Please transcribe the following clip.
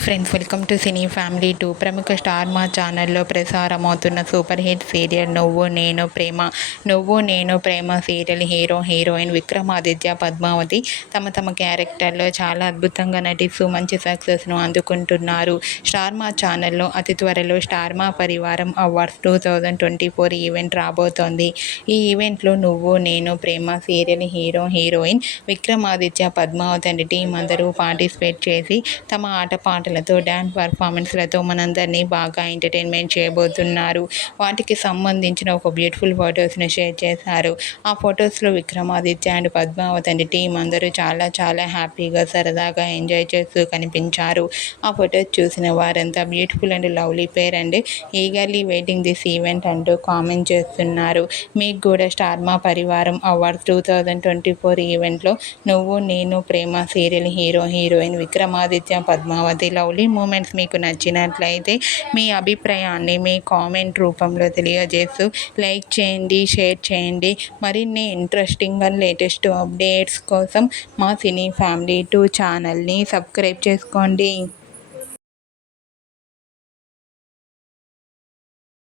Friends, welcome to cine family 2. ప్రముఖ star మా ఛానల్లో ప్రసారమవుతున్న సూపర్ హిట్ సీరియల్ నువ్వు నేను ప్రేమ సీరియల్ హీరోయిన్ విక్రమాదిత్య, పద్మావతి తమ క్యారెక్టర్లో చాలా అద్భుతంగా నటిస్తూ మంచి సక్సెస్ను అందుకుంటున్నారు. స్టార్ మా ఛానల్లో అతి త్వరలో స్టార్ మా పరివారం అవార్డ్స్ 2024 ఈవెంట్ రాబోతోంది. ఈ ఈవెంట్లో Nuvvu Nenu Prema serial heroine Vikramaditya, Padmavathi and team అందరూ పార్టిసిపేట్ చేసి తమ ఆటపాటలతో డ్యాన్స్ పర్ఫార్మెన్స్లతో మనందరినీ బాగా ఎంటర్టైన్మెంట్ చేయబోతున్నారు. వాటికి సంబంధించిన ఒక బ్యూటిఫుల్ ఫొటోస్ను షేర్ చేశారు. ఆ ఫొటోస్లో Vikramaditya and Padmavathi and team అందరూ చాలా హ్యాపీగా సరదాగా ఎంజాయ్ చేస్తూ కనిపించారు. ఆ ఫొటోస్ చూసిన వారంతా beautiful and lovely pair and eagerly waiting this event అంటూ కామెంట్ చేస్తున్నారు. మీకు కూడా స్టార్ మా పరివారం అవార్డ్స్ 2024 ఈవెంట్లో Nuvvu Nenu Prema serial heroine Vikramaditya, Padmavathi lovely moments మీకు నచ్చినట్లయితే మీ అభిప్రాయాన్ని మీ కామెంట్ రూపంలో తెలియజేస్తూ లైక్ చేయండి, షేర్ చేయండి. మరిన్ని ఇంట్రెస్టింగ్ అండ్ లేటెస్ట్ అప్డేట్స్ కోసం మా సినీ ఫ్యామిలీ 2 ఛానల్ని సబ్స్క్రైబ్ చేసుకోండి.